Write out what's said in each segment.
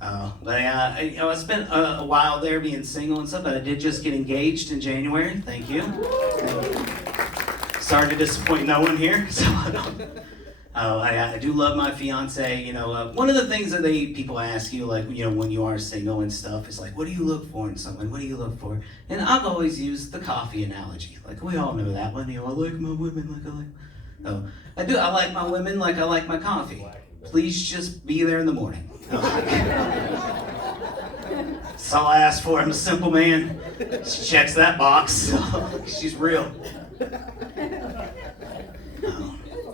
But I spent a while there being single and stuff, but I did just get engaged in January. Thank you. Sorry to disappoint no one here. So, I do love my fiance. One of the things that people ask you, like, when you are single and stuff, is like, what do you look for in someone? What do you look for? And I've always used the coffee analogy. Like, we all know that one. I like my women like I like. Oh, I do. I like my women like I like my coffee. Please just be there in the morning. That's all I ask for. I'm a simple man. She checks that box. So she's real.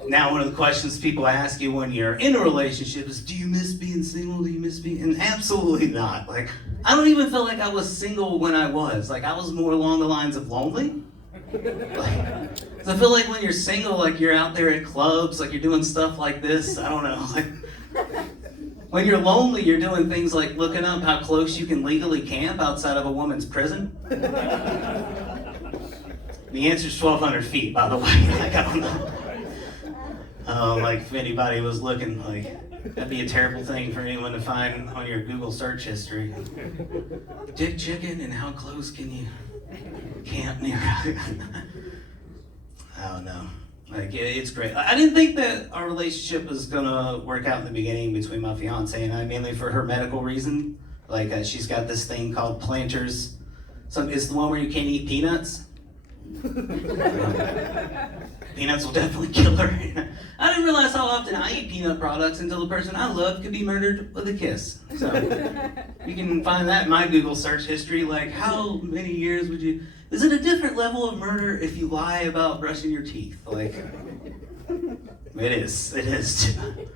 Now, one of the questions people ask you when you're in a relationship is, do you miss being single? Do you miss being... And absolutely not. Like, I don't even feel like I was single when I was. Like, I was more along the lines of lonely. Like, 'cause I feel like when you're single, like, you're out there at clubs, like, you're doing stuff like this. I don't know. Like, when you're lonely, you're doing things like looking up how close you can legally camp outside of a woman's prison. The answer's 1,200 feet, by the way. Like, I don't know. Like, if anybody was looking, like, that'd be a terrible thing for anyone to find on your Google search history. Dick chicken, and how close can you camp near? Oh, no. Like, it's great. I didn't think that our relationship was gonna work out in the beginning between my fiance and I, mainly for her medical reason. Like, she's got this thing called Planters. It's the one where you can't eat peanuts. Peanuts will definitely kill her. I didn't realize how often I eat peanut products until the person I love could be murdered with a kiss. So you can find that in my Google search history. Like, how many years would you... Is it a different level of murder if you lie about brushing your teeth? Like, it is too.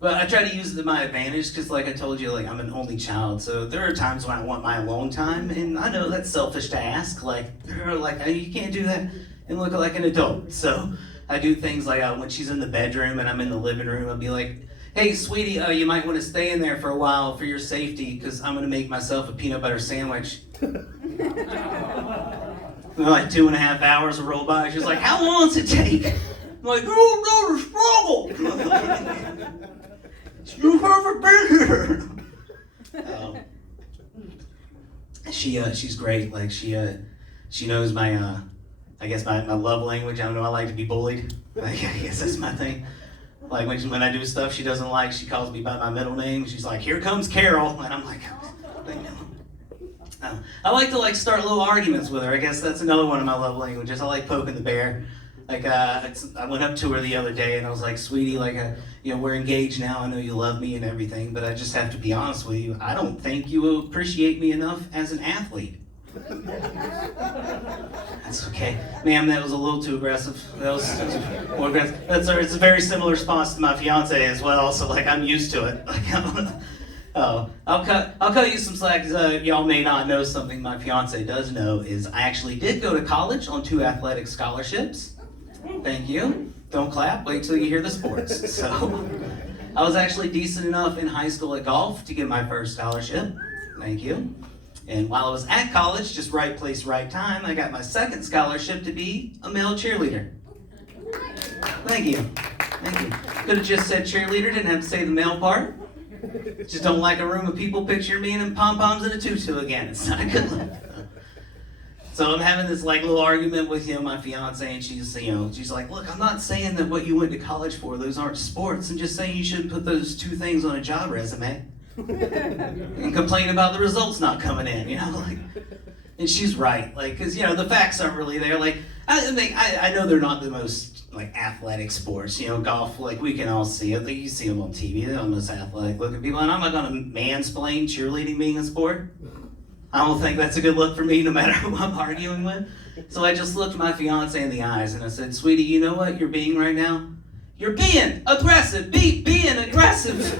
But I try to use it to my advantage because, like I told you, like, I'm an only child. So there are times when I want my alone time, and I know that's selfish to ask. Like, you can't do that and look like an adult. So I do things like when she's in the bedroom and I'm in the living room, I'll be like, hey, sweetie, you might want to stay in there for a while for your safety because I'm going to make myself a peanut butter sandwich. Like 2.5 hours will roll by. She's like, how long does it take? I'm like, you don't know the struggle. You haven't been here. She's great. Like, she knows my my love language. I don't know, I like to be bullied. I guess that's my thing. Like, when I do stuff she doesn't like, she calls me by my middle name. She's like, here comes Carol. And I'm like, I like to start little arguments with her. I guess that's another one of my love languages. I like poking the bear. Like, I went up to her the other day and I was like, sweetie, we're engaged now. I know you love me and everything, but I just have to be honest with you. I don't think you appreciate me enough as an athlete. That's okay. Ma'am, that was a little too aggressive. That was more aggressive. It's a very similar response to my fiance as well, so, like, I'm used to it. Like, I'll cut you some slack, because y'all may not know something my fiance does know is I actually did go to college on 2 athletic scholarships. Thank you. Don't clap, wait till you hear the sports. So, I was actually decent enough in high school at golf to get my first scholarship. Thank you. And while I was at college, just right place, right time, I got my second scholarship to be a male cheerleader. Thank you. Thank you. Could have just said cheerleader, didn't have to say the male part. Just don't like a room of people picture me in pom-poms and a tutu again. It's not a good look. So I'm having this little argument with my fiance, and she's like, look, I'm not saying that what you went to college for, those aren't sports. I'm just saying you shouldn't put those 2 things on a job resume and complain about the results not coming in, And she's right, because the facts aren't really there. I know they're not the most athletic sports. Golf, we can all see it. You see them on TV. They're the most athletic looking people. And I'm not gonna mansplain cheerleading being a sport. I don't think that's a good look for me, no matter who I'm arguing with. So I just looked my fiance in the eyes and I said, sweetie, you know what you're being right now? You're being aggressive. Being aggressive.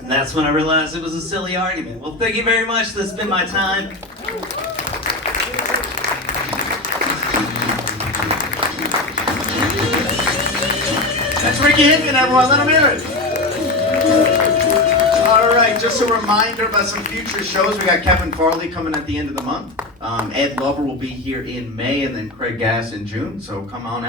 And that's when I realized it was a silly argument. Well, thank you very much. This has been my time. That's Ricky Hinton, everyone. Let him hear it. All right, just a reminder about some future shows. We got Kevin Farley coming at the end of the month. Ed Lover will be here in May, and then Craig Gass in June. So come on out.